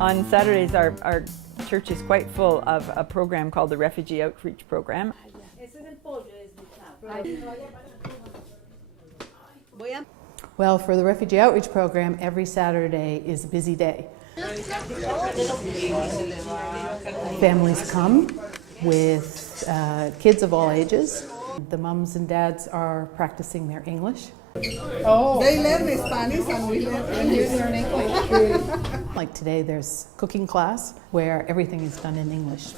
On Saturdays, our church is quite full of a program called the Refugee Outreach Program. Well, for the Refugee Outreach Program, every Saturday is a busy day. Families come with kids of all ages. The mums and dads are practicing their English. Oh, they learn Spanish and we learn English. Like today, there's cooking class where everything is done in English.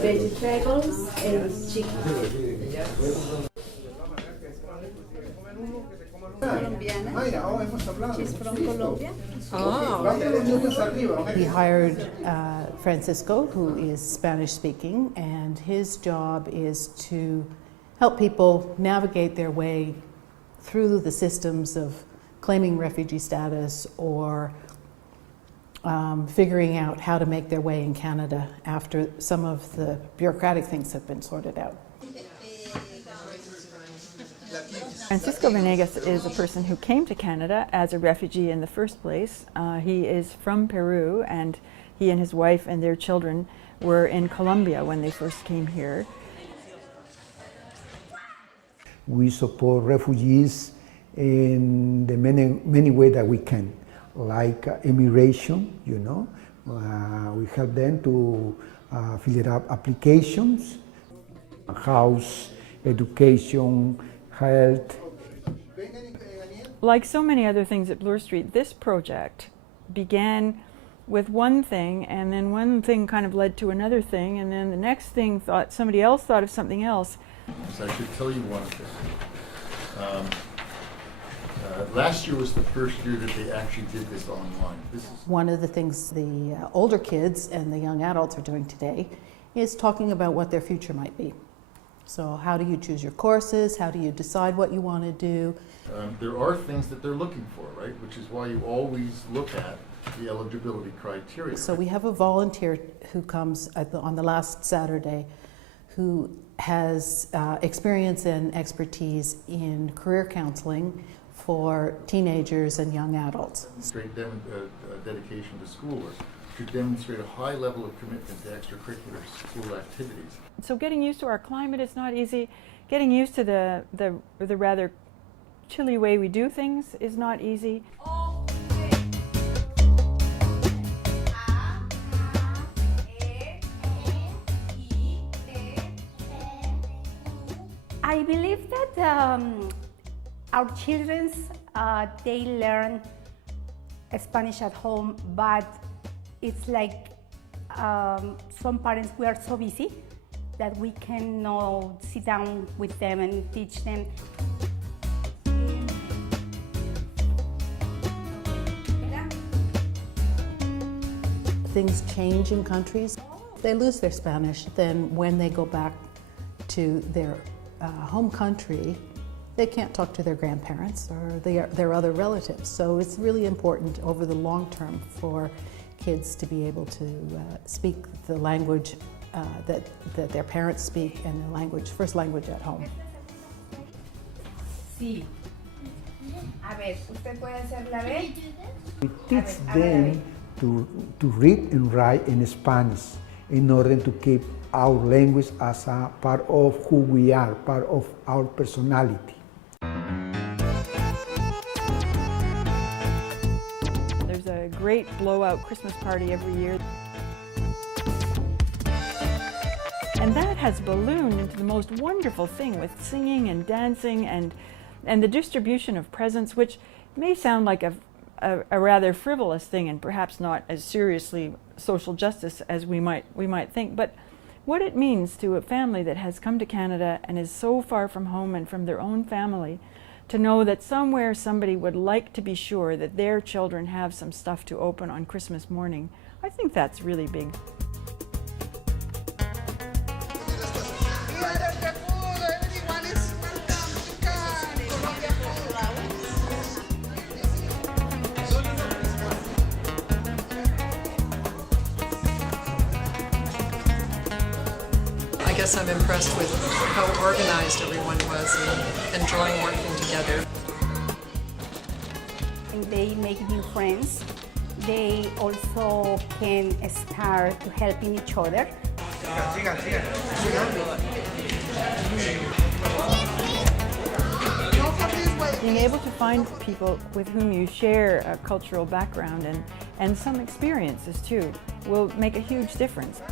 Vegetables and chicken. She's from Colombia. He hired Francisco, who is Spanish speaking, and his job is to help people navigate their way through the systems of claiming refugee status or figuring out how to make their way in Canada after some of the bureaucratic things have been sorted out. Francisco Venegas is a person who came to Canada as a refugee in the first place. He is from Peru, and he and his wife and their children were in Colombia when they first came here. We support refugees in the many ways that we can, like immigration, you know. We help them to fill up applications, house, education, health. Like so many other things at Bloor Street, this project began with one thing, and then one thing kind of led to another thing, and then the next thing somebody else thought of something else. So I should tell you one thing. Last year was the first year that they actually did this online. One of the things the older kids and the young adults are doing today is talking about what their future might be. So how do you choose your courses? How do you decide what you want to do? There are things that they're looking for, right? Which is why you always look at the eligibility criteria. So we have a volunteer who comes on the last Saturday who has experience and expertise in career counseling for teenagers and young adults. Straight dedication to schoolwork, to demonstrate a high level of commitment to extracurricular school activities. So getting used to our climate is not easy. Getting used to the rather chilly way we do things is not easy. I believe that our children, they learn Spanish at home, but it's like some parents, we are so busy that we cannot sit down with them and teach them. Things change in countries. They lose their Spanish, then when they go back to their home country, they can't talk to their grandparents or their other relatives. So it's really important over the long term for kids to be able to speak the language that their parents speak and the first language at home. Sí. A ver, usted puede hacer la B. We teach them to read and write in Spanish in order to keep our language as a part of who we are, part of our personality. There's a great blowout Christmas party every year. And that has ballooned into the most wonderful thing with singing and dancing and the distribution of presents, which may sound like a rather frivolous thing and perhaps not as seriously social justice as we might think, but what it means to a family that has come to Canada and is so far from home and from their own family to know that somewhere somebody would like to be sure that their children have some stuff to open on Christmas morning, I think that's really big. I guess I'm impressed with how organized everyone was and enjoying working together. and they make new friends. They also can start to helping each other. Being able to find people with whom you share a cultural background and some experiences too will make a huge difference.